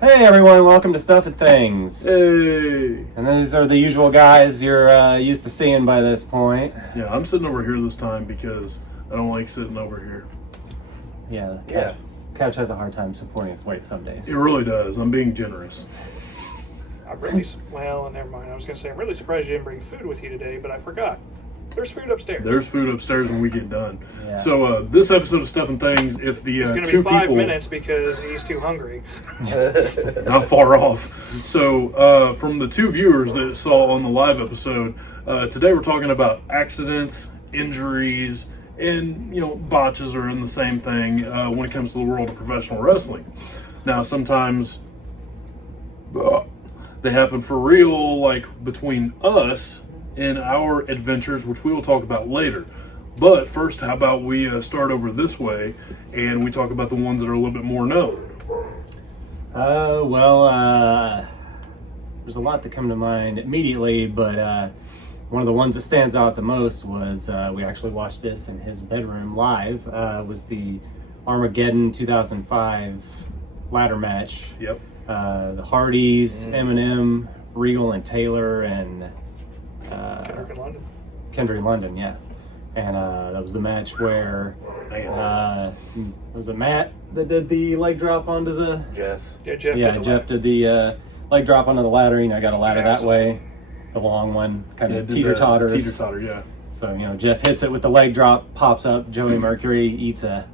Hey everyone, welcome to Stuff and Things. Hey! And these are the usual guys you're used to seeing by this point. Yeah, I'm sitting over here this time because I don't like sitting over here. Yeah, couch has a hard time supporting its weight some days. It really does. I'm being generous. I'm really, well, never mind. I was going to say, I'm really surprised you didn't bring food with you today, but I forgot. There's food upstairs. There's food upstairs when we get done. Yeah. So this episode of Stuff and Things, if the it's going to two be 5 people... minutes because he's too hungry. Not far off. So from the two viewers that saw on the live episode, today we're talking about accidents, injuries, and botches are in the same thing when it comes to the world of professional wrestling. Now sometimes they happen for real, like between us and our adventures, which we will talk about later. But first, how about we start over this way and we talk about the ones that are a little bit more known. There's a lot that come to mind immediately, but one of the ones that stands out the most was we actually watched this in his bedroom live. Was the Armageddon 2005 ladder match. Yep. The Hardys, Eminem, Regal, and Taylor, and Kendrick London, yeah. And that was the match where was it Matt that did the leg drop onto the Jeff. Jeff did the leg drop onto the ladder. Got a ladder that way, the long one, kind of teeter-totters. Teeter-totter, yeah. So Jeff hits it with the leg drop, pops up. Joey Mercury eats a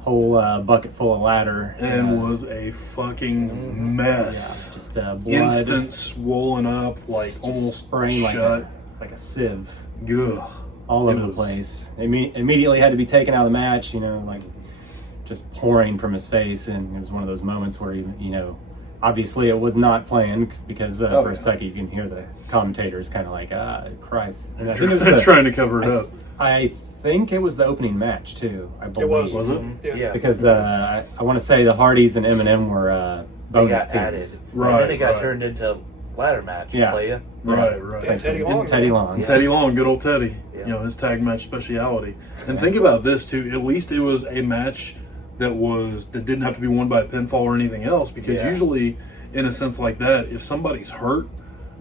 whole bucket full of ladder, and was a fucking mess. Yeah, just blood, instant swollen up, like almost spraying shut, like a sieve. Ugh. All over the place. Immediately had to be taken out of the match, like just pouring from his face. And it was one of those moments where, obviously it was not planned because for a second you can hear the commentators kind of like, Christ. And I think it was trying to cover it up. I think it was the opening match too, I believe. It was it? Yeah. Because I want to say the Hardys and Eminem were bonus teams. Added. Right, And then it got turned into ladder match. Yeah. Playa. Right. Yeah, Teddy Long. Teddy Long. Teddy Long, good old Teddy. Yeah. His tag match speciality. And think about this too. At least it was a match that didn't have to be won by a pinfall or anything else. Because usually, in a sense like that, if somebody's hurt,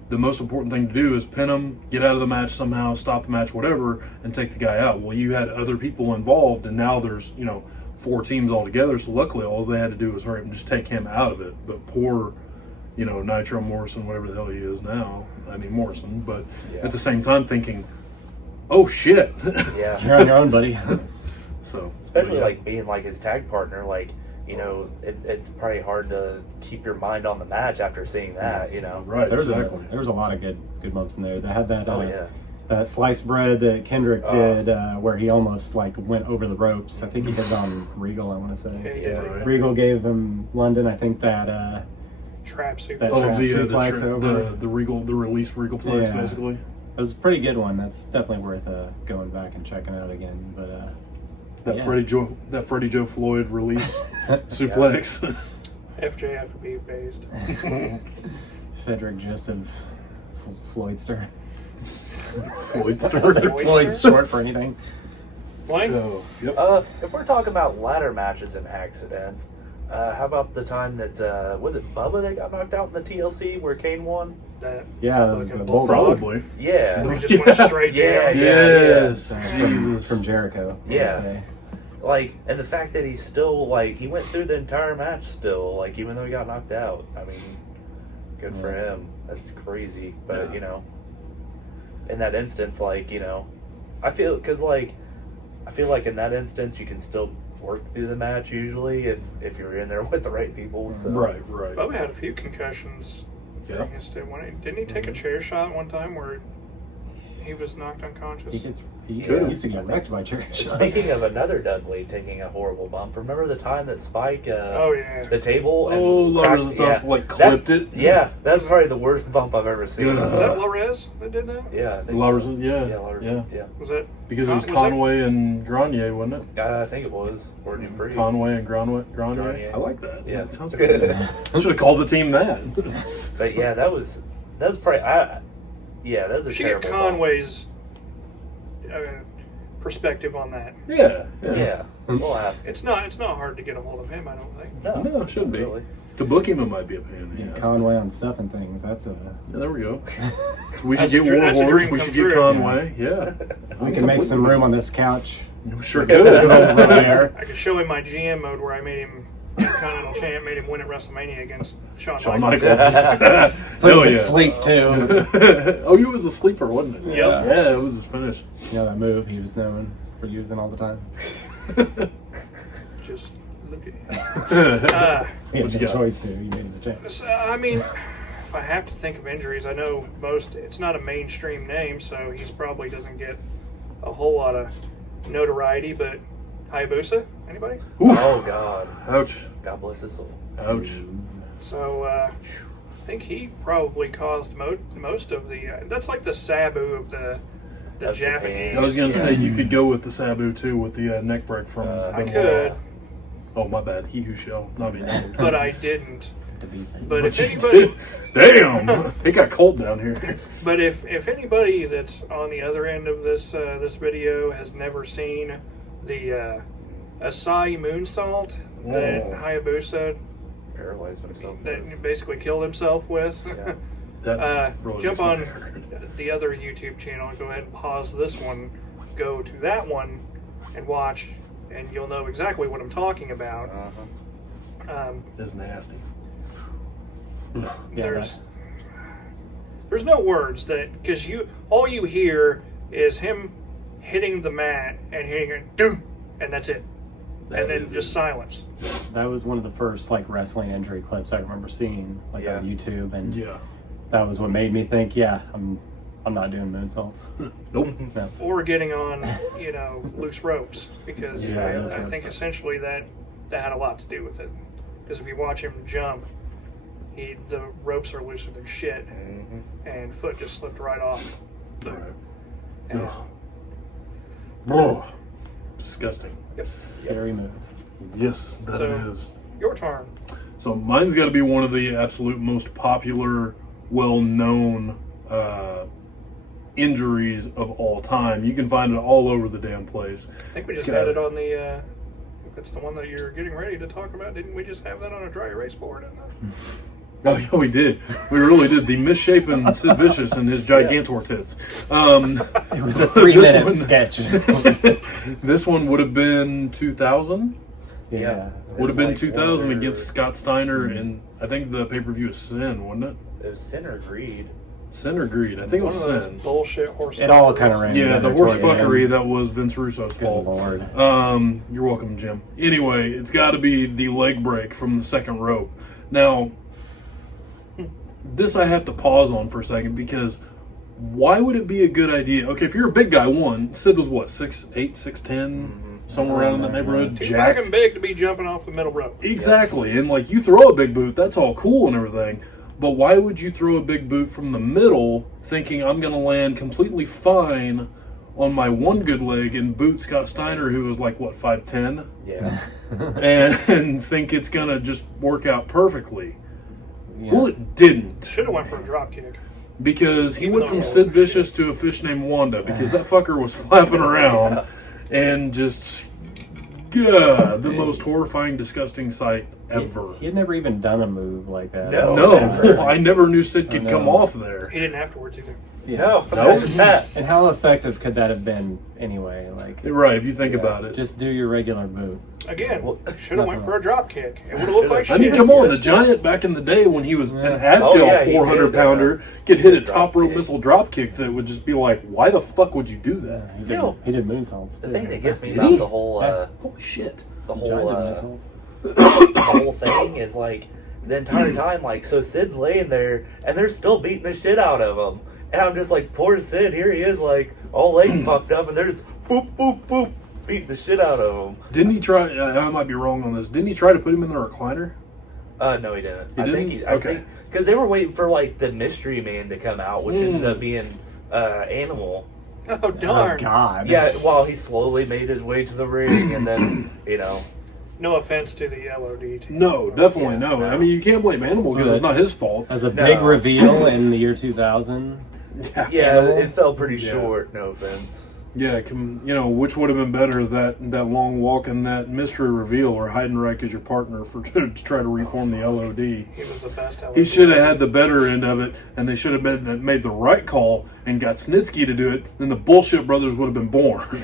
the most important thing to do is pin them, get out of the match somehow, stop the match, whatever, and take the guy out. Well, you had other people involved, and now there's 4 teams altogether. So luckily, all they had to do was hurry up and just take him out of it. But poor, Nitro Morrison, whatever the hell he is now. I mean Morrison, but at the same time thinking, oh shit. Yeah. You're on your own, buddy. So Especially like being like his tag partner, like, it's probably hard to keep your mind on the match after seeing that, Right, There was a lot of good moments in there. They had that that sliced bread that Kendrick did where he almost went over the ropes. I think he did it on Regal, I want to say. Yeah. Right. Regal gave him London, I think that Trap super. That suplex over. the release Regal place, basically. It was a pretty good one. That's definitely worth going back and checking out again. But Freddie Joe Floyd release suplex. FJFB based. Frederick Joseph Floydster. Floydster. Floyd's short for anything. Blaine? Oh, yep. If we're talking about ladder matches and accidents, how about the time that was it Bubba that got knocked out in the TLC where Kane won? Yeah, that was the Bulldog. Probably. Yeah. We just went straight down. Yes. Jesus. From Jericho. Yeah. And the fact that he's still, he went through the entire match still, even though he got knocked out. I mean, good for him. That's crazy. But, in that instance, I feel like in that instance you can still work through the match usually if you're in there with the right people. So. Right. Bubba had a few concussions during his stint. Didn't he take a chair shot one time where he was knocked unconscious? He used to get wrecked by chair shots. Speaking of another Dudley taking a horrible bump, remember the time that Spike the table and clipped it? Yeah, that's probably the worst bump I've ever seen. Was that Larez that did that? Yeah, I think Larez, yeah. Was that because it was Conway and Grenier, wasn't it? I think it was. Or Dupree. Conway and Grenier. I like that. Yeah, it sounds good. Should have called the team that. But yeah, that was probably that was a she terrible Conway's perspective on that. Yeah. We'll ask him. It's not hard to get a hold of him, I don't think. No, it shouldn't be. Really. To book him, it might be a pain in the Get ass. Conway on Stuff and Things. That's a. Yeah, there we go. We should That's a get dream- that's a Warhorse. dream We come should get true. Conway. Yeah. We can make some room on this couch. We sure Good could. old there. I could show him my GM mode where I made him Continental Champ, made him win at WrestleMania against Shawn Shawn Michaels. Michaels. Put him Hell to yeah. sleep too. Oh, he was a sleeper, wasn't it? Yep. Yeah, it was his finish. You know that move he was known for using all the time. Just look at He had What you no got? choice to. He made the change. So, I mean, if I have to think of injuries, I know it's not a mainstream name, so he probably doesn't get a whole lot of notoriety, but Hayabusa, anybody? Oof. Oh God. Ouch. God bless his soul. Ouch. So, I think he probably caused most of the, that's like the Sabu of the Of Japanese. I was going to Yeah. say you could go with the Sabu too with the neck break from I Benoit. could, Oh, my bad. He who shall not be named. but I didn't. To be fair. But if you anybody, Damn! It got cold down here. but if anybody that's on the other end of this this video has never seen the Asai moonsault that Oh. Hayabusa Paralyzed himself. that basically killed himself with, Yeah. That really jump makes on me hurt. the other YouTube channel and go ahead and pause this one, go to that one, and watch, and you'll know exactly what I'm talking about. It's nasty. Yeah, There's no words because all you hear is him hitting the mat and hitting it, doom, and that's it, That and then is just it. silence. that was one of the first like wrestling injury clips I remember seeing, like Yeah. on YouTube, and Yeah. that was what made me think, yeah, I'm not doing moonsaults. Nope. No. Or getting on, loose ropes, because Yeah, loose I ropes. think essentially that had a lot to do with it. Because if you watch him jump, the ropes are looser than shit, and foot just slipped right off. Right. And- Ugh. Oh, disgusting. Scary move. Yes, that it So- is. Your turn. So mine's got to be one of the absolute most popular, well-known injuries of all time. You can find it all over the damn place. I think we It's just got had it. it on the. If it's the one that you're getting ready to talk about, didn't we just have that on a dry erase board? Oh yeah, we did. We really did. The misshapen Sid Vicious and his gigantor tits. It was a This 3-minute one- sketch. This one would have been 2000. Yeah. Would have been It's like 2000 one of against Scott Steiner, and I think the pay-per-view is Sin, wasn't it? It was Sin or Greed. Sin or Greed? I think it One was of Sin. those bullshit horse. It all fuckeries. kind of ran. Yeah, the together horse toward the fuckery end. that was Vince Russo's Good fault. lord. You're welcome, Jim. Anyway, it's got to be the leg break from the second rope. Now, this I have to pause on for a second because why would it be a good idea? Okay, if you're a big guy, Sid was what, 6'8", 6'10", somewhere around in that neighborhood, Too jacked. fucking big to be jumping off the middle rope. Exactly, and like you throw a big boot, that's all cool and everything, but why would you throw a big boot from the middle thinking I'm going to land completely fine on my one good leg and boot Scott Steiner, who was like, what, 5'10"? Yeah. And think it's going to just work out perfectly? Yeah. Well, it didn't, Should have went for a drop kick. because he Even went though from it Sid was Vicious to a fish named Wanda, because that fucker was flapping around and just, God, the most horrifying, disgusting sight ever. He had never even done a move like that. No. No, I never knew Sid could I come know. off there. He didn't afterwards either. Yeah. No. No? Imagine that. And how effective could that have been anyway? Like, Right, if you think about it. just do your regular boot. Again, Well, should have went nothing for a drop kick. It would have looked like I shit. mean, come on, the Giant back in the day when he was an agile Oh, yeah, he 400-pounder did, could hit a drop top rope kick. missile drop kick that would just be like, why the fuck would you do that? He did, You know, he did moonsaults. The too. thing that gets me Did about he? the whole Holy shit. the Giant whole did moonsaults. the whole thing is like the entire time, like, so Sid's laying there and they're still beating the shit out of him, and I'm just like, poor Sid, here he is, like all leg fucked up, and they're just boop boop boop beating the shit out of him. Didn't he try, I might be wrong on this, didn't he try to put him in the recliner? No, he didn't. He I didn't? think Okay. because they were waiting for like the mystery man to come out, which ended up being Animal. Oh, darn. Oh God. Yeah, while he slowly made his way to the ring, and then No offense to the LOD team. No, definitely Yeah, no. no. I mean, you can't blame Animal because it's not his fault. As a No. big reveal in the year 2000. yeah, Animal? it fell pretty Yeah. short. No offense. Yeah, which would have been better, that long walk and that mystery reveal, or Heidenreich as your partner to try to reform the LOD. He was the best LOD. He should have had the better end of it, and they should have made the right call and got Snitsky to do it. Then the Bullshit Brothers would have been born.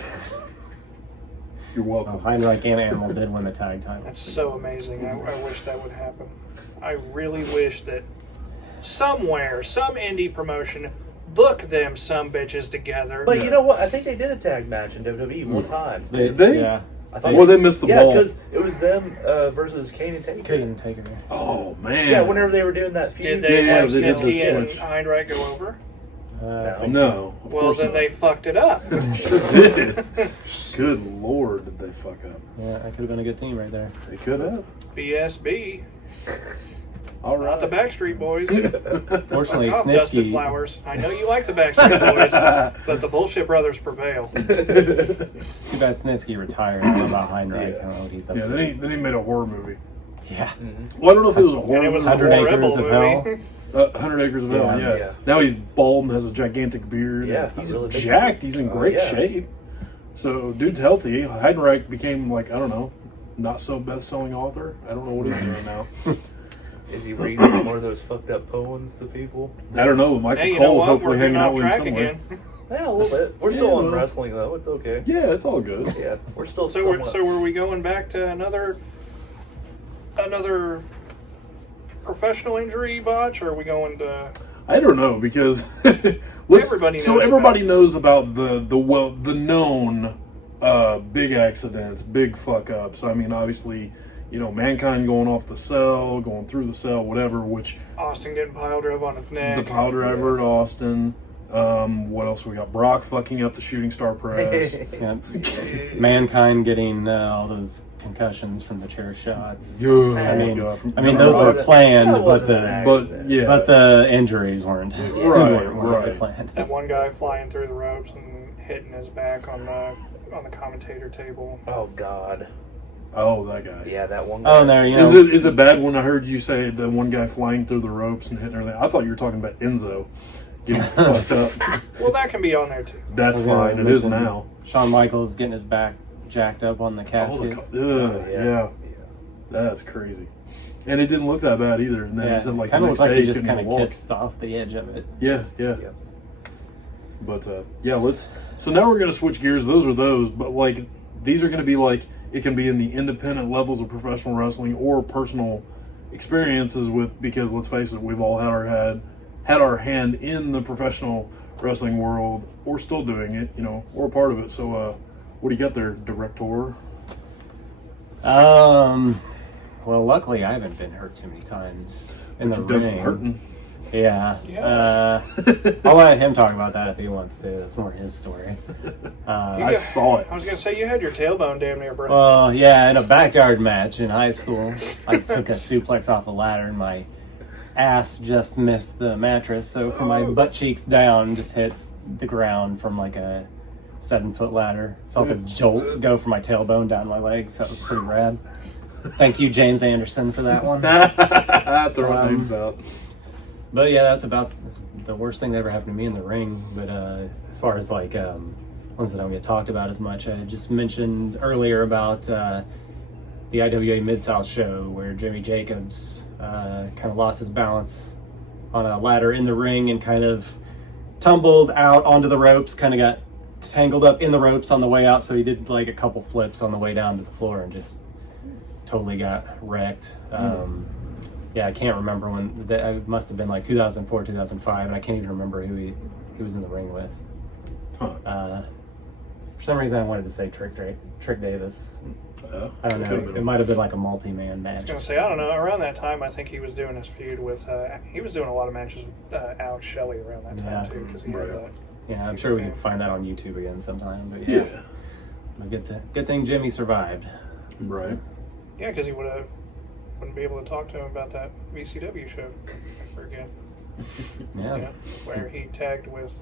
You're welcome. Heinrich and Animal did win the tag title. That's so amazing. I wish that would happen. I really wish that somewhere, some indie promotion, book them some bitches together. But you know what? I think they did a tag match in WWE one time. Did they? Yeah. I thought Well, they missed the ball. Yeah, because it was them versus Kane and Taker. Couldn't take it. Oh, man. Yeah, whenever they were doing that feud. Did they have they did the Snitsky and switch. Heinrich go over? No. Of Well, course then not. they fucked it up. Sure did. Good Lord, did they fuck up. Yeah, that could have been a good team right there. They could have. BSB. All right. Not the Backstreet Boys. Fortunately, Fuck off, Dustin Snitsky. Flowers. I know you like the Backstreet Boys, but the Bullshit Brothers prevail. It's too bad Snitsky retired. I don't know about Heinrich. I don't know what he's up Yeah, to. then he made a horror movie. Yeah. Well, I don't know if it was a horror And it was movie. a 100 horrible Acres of Hell. movie. 100 Acres of Hell, Yeah. yeah. Now he's bald and has a gigantic beard. Yeah, He's really big. jacked. He's in great Yeah. shape. So, dude's healthy. Heidenreich became, like, I don't know, not so best-selling author. I don't know what he's doing now. Is he reading more of those fucked up poems to people? I don't know. Michael Hey, you know Cole's what? hopefully We're hanging getting out off with him track somewhere. again. Yeah, a little bit. We're Yeah, still on well. wrestling though. It's okay. Yeah, it's all good. Yeah, we're still So were we going back to another professional injury botch, or are we going to? I don't know, because Everybody knows everybody about- knows about the known big accidents, big fuck ups. I mean, obviously, Mankind going off the cell, going through the cell, whatever. Which Austin getting pile drive on his neck. the pile driver at Austin. What else we got? Brock fucking up the shooting star press. Yeah. Mankind getting all those concussions from the chair shots. Good. I mean, God. those were That planned, but wasn't the an accident. yeah. but the injuries weren't weren't right. planned. That one guy flying through the ropes and hitting his back on the commentator table. Oh God. Oh, that guy. Yeah, that one. Guy. Oh, and there you know. Is it bad when I heard you say the one guy flying through the ropes and hitting everything? I thought you were talking about Enzo getting fucked up. Well, that can be on there too. That's I was gonna fine. It is mention now. Shawn Michaels getting his back jacked up on the casket. Yeah. That's crazy. And it didn't look that bad either. And then Yeah, he said, like, kind the of next looked like day he he just couldn't kind even of walk. kissed off the edge of it. Yeah. Yes. But let's. So now we're gonna switch gears. Those are those, but like these are gonna be like it can be in the independent levels of professional wrestling or personal experiences with, because let's face it, we've all had our hand in the professional wrestling world, or still doing it, or a part of it. So what do you got there, director? Well, luckily I haven't been hurt too many times in the You've done some ring. hurting. Yeah. Yeah. I'll let him talk about that if he wants to. That's more his story. I saw it. I was gonna say you had your tailbone damn near broke. Well, yeah, in a backyard match in high school, I took a suplex off a ladder and my ass just missed the mattress. So from my butt cheeks down, just hit the ground from like a 7-foot ladder. Felt a jolt go from my tailbone down my legs. That was pretty rad. Thank you, James Anderson, for that one. Throwing names out. But yeah, that's the worst thing that ever happened to me in the ring. But as far as like ones that don't get talked about as much, I just mentioned earlier about the IWA Mid-South show where Jimmy Jacobs kind of lost his balance on a ladder in the ring and kind of tumbled out onto the ropes, kind of got tangled up in the ropes on the way out, so he did like a couple flips on the way down to the floor and just totally got wrecked. Yeah, I can't remember when. It must have been like 2004, 2005, and I can't even remember who he was in the ring with. Huh. For some reason, I wanted to say Trick Davis. I don't Could've know. been. It might have been like a multi-man match. I was gonna say I don't know. Around that time, I think he was doing his feud with. He was doing a lot of matches with Alex Shelley around that time Yeah. too, because he had Right. that. Yeah, I'm sure we can find that on YouTube again sometime. But yeah, Yeah. But good thing Jimmy survived. Right. Yeah, because he wouldn't be able to talk to him about that VCW show ever again. Yeah. Where he tagged with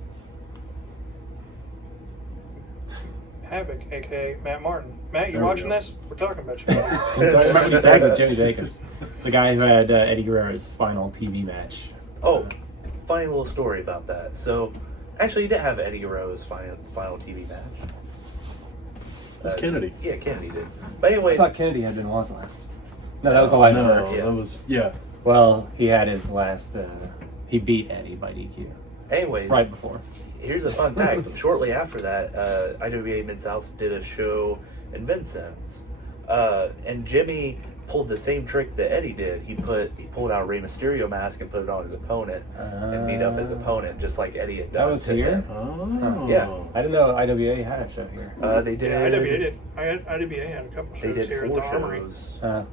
Havoc, aka Matt Martin. Matt, you There we watching go. this? We're talking about you. You tagged with Jimmy Jacobs, the guy who had Eddie Guerrero's final TV match. Oh, funny little story about that. So, Actually, you didn't have Eddie Guerrero's final TV match. That's Kennedy. Yeah, Kennedy did. But I anyways, thought Kennedy had been lost last. No, that was all I No, heard. Yeah. that was yeah. Well, he had his last. He beat Eddie by DQ anyways, right before. here's a fun fact. Shortly after that, IWA Mid-South did a show in Vincennes. And Jimmy pulled the same trick that Eddie did. He pulled out a Rey Mysterio mask and put it on his opponent and beat up his opponent just like Eddie had done. That was to here? him. Oh. Yeah. I didn't know IWA had a show here. They did. Yeah, IWA did. IWA had a couple They shows did here at 4 the Armory. shows. Yeah.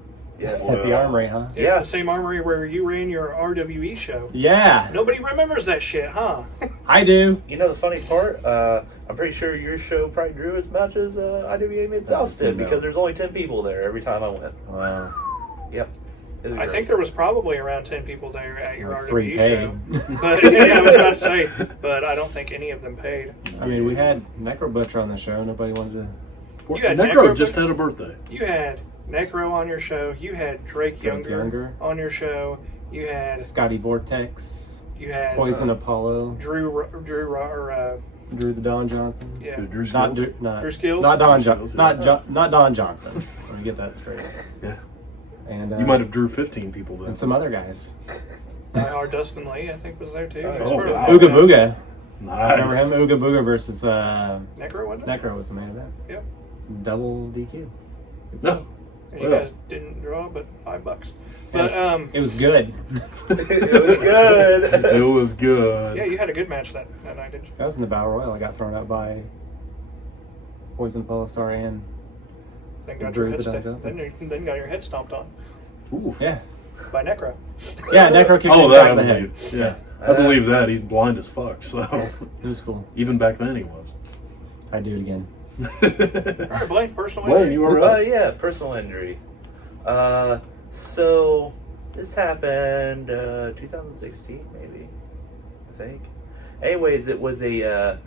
Yeah. At the Armory, huh? Yeah, the same Armory where you ran your RWE show. Yeah, Nobody remembers that shit, huh? I do. You know the funny part? I'm pretty sure your show probably drew as much as IWA Mid-South did No. because there's only 10 people there every time I went. Wow. Yep. It was I great. think there was probably around 10 people there at your Like 3 RWE paid. show. But yeah, I was about to say, but I don't think any of them paid. I mean, we had Necro Butcher on the show. Nobody wanted to. You got Necro Necro, just had a birthday. You had Necro on your show. You had Drake Younger, Younger. on your show. You had Scotty Vortex, Poison Poison Apollo, Drew Drew the Don Johnson. yeah, Dude, Drew Not, Skills. Drew Skills. not Don Drew Johnson. Skills, yeah. Not Don Johnson. Let me get that straight. Yeah. And You might have drew 15 people then. and some other guys. Our Dustin Lee, I think, was there too. He was Oh, part of the wow. Ooga Booga. Nice. Remember him? Ooga Booga versus Necro, wasn't it? Necro was the main event. Yep. Double DQ. No. And you Yeah. guys didn't draw, but $5. But It was good. It was good. It was good. yeah, you had a good match that night, didn't you? I was in the Battle Royal. I got thrown out by Poison Apollo Star and Then got Drew your head the Don st- Johnson. then got your head stomped on Oof. yeah. by Necro. Yeah, Necro kicked Oh, him that back I of the head. believe. Yeah. I believe that. He's blind as fuck, so. It was cool. Even back then he was. I'd do it again. All right, Blaine, personal Blaine, injury. you were up. Yeah, personal injury. So this happened 2016, maybe, I think. Anyways, it was a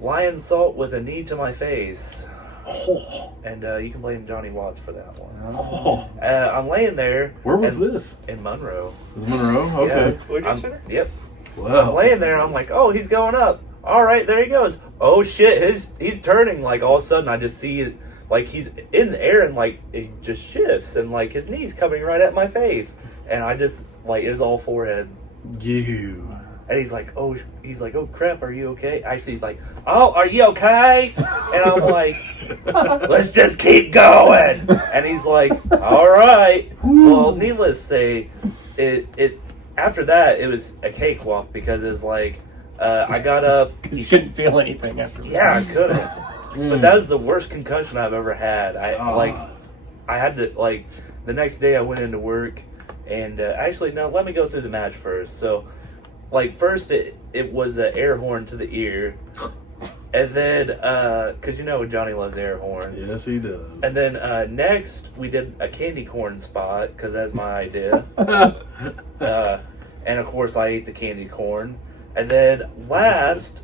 lion salt with a knee to my face, Oh. and you can blame Johnny Watts for that one. Oh. I'm laying there. Where was and- this? In Monroe. Was it Monroe? Okay. Legion I'm- Center? Yep. I'm Wow. laying there. I'm like, oh, he's going up. All right, there he goes. Oh shit, he's turning. Like all of a sudden, I just see like he's in the air and like it just shifts and like his knees coming right at my face, and I just like it was all forehead. You. And he's like, oh crap, are you okay? Actually, he's like, oh, are you okay? And I'm like, let's just keep going. And he's like, all right. Well, needless to say, it after that it was a cakewalk because it was like I got up. You couldn't feel anything after that. Yeah, I couldn't. But that was the worst concussion I've ever had. I had to like the next day I went into work and actually no, let me go through the match first. So like first it was an air horn to the ear, and then because you know Johnny loves air horns. Yes, he does. And then next we did a candy corn spot because that's my idea. And of course I ate the candy corn. And then last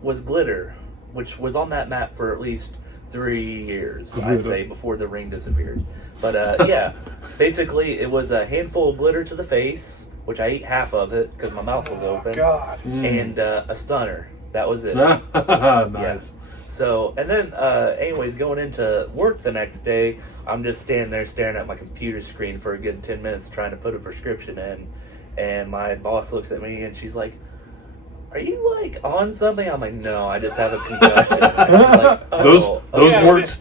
was glitter, which was on that mat for at least 3 years, I'd say, before the ring disappeared. But yeah, basically it was a handful of glitter to the face, which I ate half of it because my mouth was open, God. and a stunner. That was it. Nice. Yes. So, and then, anyways, going into work the next day, I'm just standing there staring at my computer screen for a good 10 minutes trying to put a prescription in. And my boss looks at me and she's like, are you like on something? I'm like, no, I just have a concussion. And she's like, oh,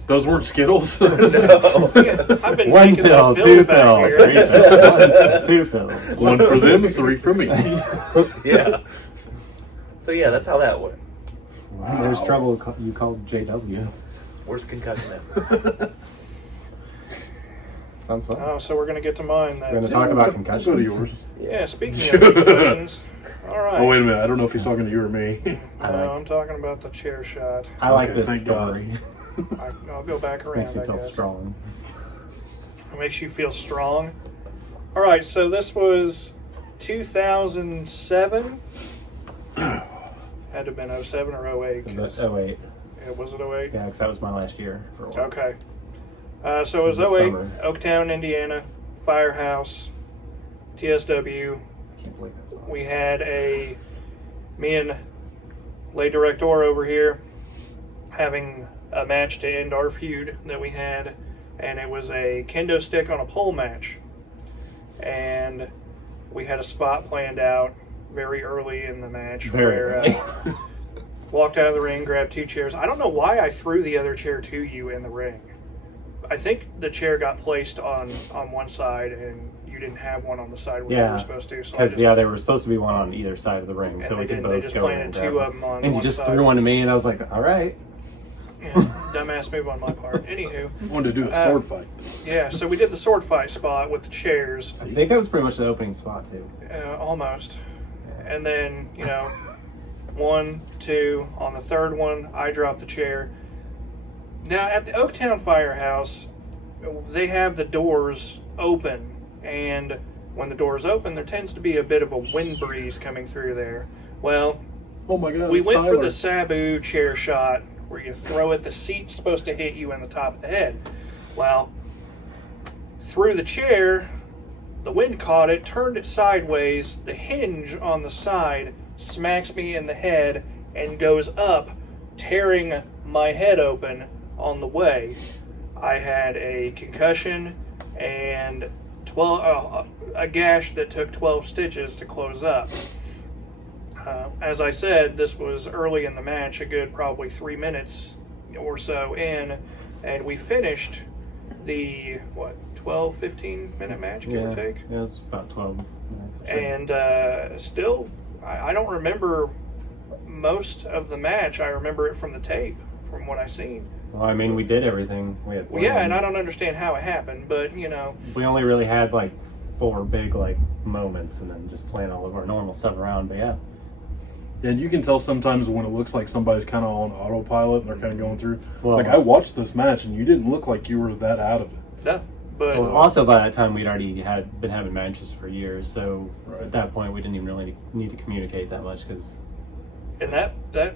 Those weren't Skittles. no. Yeah, I've been One taking pill, those two pills back pill, here. 3 pill, 2 pill. One for them, 3 for me. Yeah. So yeah, that's how that went. There's trouble you called JW. Worst concussion ever. Sounds fun. Oh, so we're going to get to mine then. We're going to talk about Go concussions. to yours. Yeah, speaking of concussions. All right. Oh, wait a minute. I don't know if he's talking to you or me. No, I'm talking about the chair shot. I like Okay, this thank God. story. I'll go back around, Makes me I feel guess. strong. It makes you feel strong. All right, so this was 2007. Had to have been 07 or 08. Was it 08? Yeah, was it 08? Yeah, because that was my last year for a while. Okay. So it was It was 08, summer. Oaktown, Indiana, Firehouse, TSW. I can't believe that's all. We had me and Le Director over here having a match to end our feud that we had, and it was a kendo stick on a pole match. And we had a spot planned out very early in the match where walked out of the ring, grabbed 2 chairs. I don't know why I threw the other chair to you in the ring. I think the chair got placed on one side, and you didn't have one on the side where you were supposed to. Because there were supposed to be one on either side of the ring, so we could both just go in planted and 2 of them on and one you just side. threw one to me, and I was like, all right. Yeah, dumbass move on my part. Anywho. Wanted to do a sword fight. Yeah, so we did the sword fight spot with the chairs. I think that was pretty much the opening spot, too. Almost. And then, 1, 2, on the third one, I dropped the chair. Now, at the Oaktown Firehouse, they have the doors open, and when the doors open, there tends to be a bit of a wind breeze coming through there. Well, oh my God, we went Tyler. for the Sabu chair shot, where you throw it, the seat's supposed to hit you in the top of the head. Well, through the chair, the wind caught it, turned it sideways, the hinge on the side smacks me in the head and goes up, tearing my head open on the way. I had a concussion and a gash that took 12 stitches to close up. As I said, this was early in the match, a good probably 3 minutes or so in, and we finished the 12, 15 minute match, give or take. Yeah, it was about 12 minutes. And still, I don't remember most of the match. I remember it from the tape, from what I seen. Well, I mean, we did everything we had planned. Yeah, and I don't understand how it happened, but we only really had like 4 big moments, and then just playing all of our normal stuff around. But yeah. And you can tell sometimes when it looks like somebody's kind of on autopilot and they're kind of going through. Well, I watched this match and you didn't look like you were that out of it. No, but also by that time we'd already been having matches for years, so Right. at that point we didn't even really need to communicate that much because. And that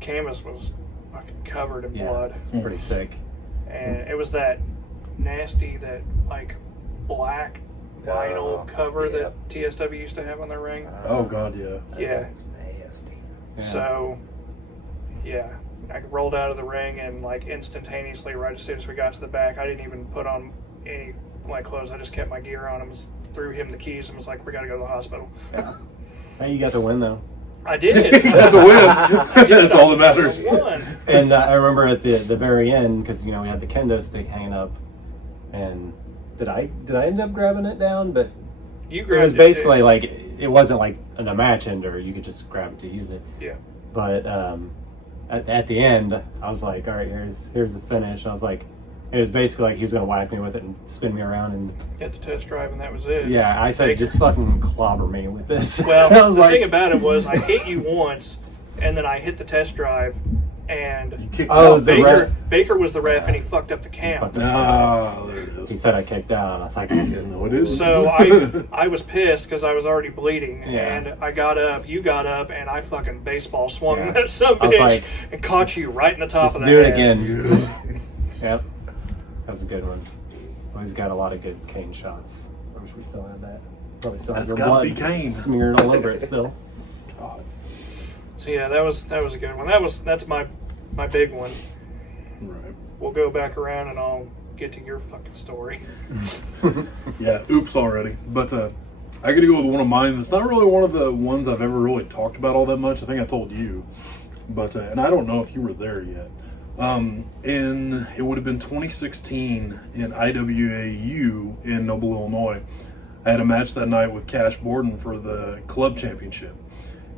canvas was fucking covered in blood. It's pretty sick. And it was that nasty, that black vinyl cover that TSW used to have on their ring. Oh God, yeah. Yeah. That's nasty. Yeah. So, yeah, I rolled out of the ring and instantaneously, right as soon as we got to the back, I didn't even put on any clothes. I just kept my gear on and threw him the keys and was like, "We got to go to the hospital." Yeah. Hey, you got the win though. I did. You had to win. That's all that matters. I won. And I remember at the very end, because we had the kendo stick hanging up, and did I end up grabbing it down? But You it grabbed was it, basically it wasn't like a match ender. You could just grab it to use it. Yeah. But at the end, I was like, all right, here's the finish. I was like, it was basically like he was gonna whack me with it and spin me around, and Get the test drive, and that was it. yeah, I said just fucking clobber me with this. Well, I was the like, thing about it was I hit you once, and then I hit the test drive, and You kicked Oh, out. the Baker was the ref, and he fucked up the count. Oh, there it is. he said I kicked out, and I was like, No, it is. So I was pissed because I was already bleeding, Yeah. and I got up, you got up, and I fucking baseball swung Yeah. that son of a I was bitch like, and caught you right in the top just of the do it head. again. Yep, that was a good one. Always got a lot of good cane shots. I wish we still had that. Probably still have That's your gotta blood be cane. smeared all over it still. God. So yeah, that was a good one. That's my big one. Right. We'll go back around and I'll get to your fucking story. Yeah, oops already. But I got to go with one of mine. That's not really one of the ones I've ever really talked about all that much. I think I told you. But, and I don't know if you were there yet. It would have been 2016 in IWAU in Noble, Illinois. I had a match that night with Cash Borden for the club championship.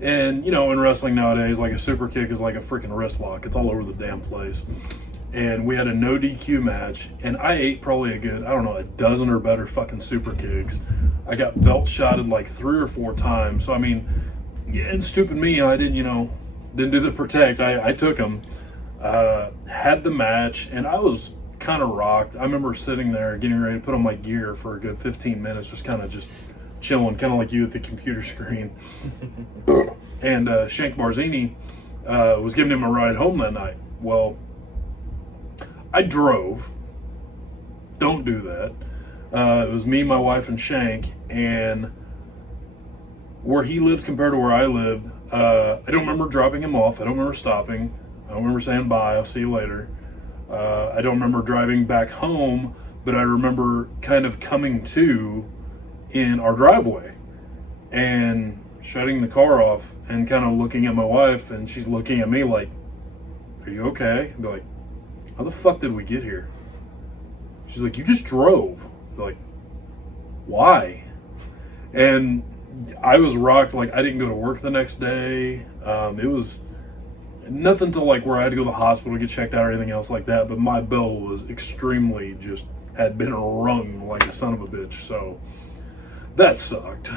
And, in wrestling nowadays, a super kick is like a freaking wrist lock. It's all over the damn place. And we had a no DQ match, and I ate probably a dozen or better fucking super kicks. I got belt shotted 3 or 4 times. So, and stupid me, I didn't do the protect. I took them. Had the match, and I was kind of rocked. I remember sitting there getting ready to put on my gear for a good 15 minutes, just chilling, kind of like you at the computer screen. And Shank Barzini was giving him a ride home that night. Well, I drove. Don't do that. It was me, my wife, and Shank, and where he lived compared to where I lived, I don't remember dropping him off. I don't remember stopping. I don't remember saying bye. I'll see you later. I don't remember driving back home, but I remember kind of coming to in our driveway and shutting the car off and kind of looking at my wife, and she's looking at me like, "Are you okay?" I'd be like, "How the fuck did we get here?" She's like, "You just drove." I'd be like, "Why?" And I was rocked. Like, I didn't go to work the next day. It was nothing to like where I had to go to the hospital to get checked out or anything else like that. But my bell was extremely had been rung like a son of a bitch. So that sucked.